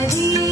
Hare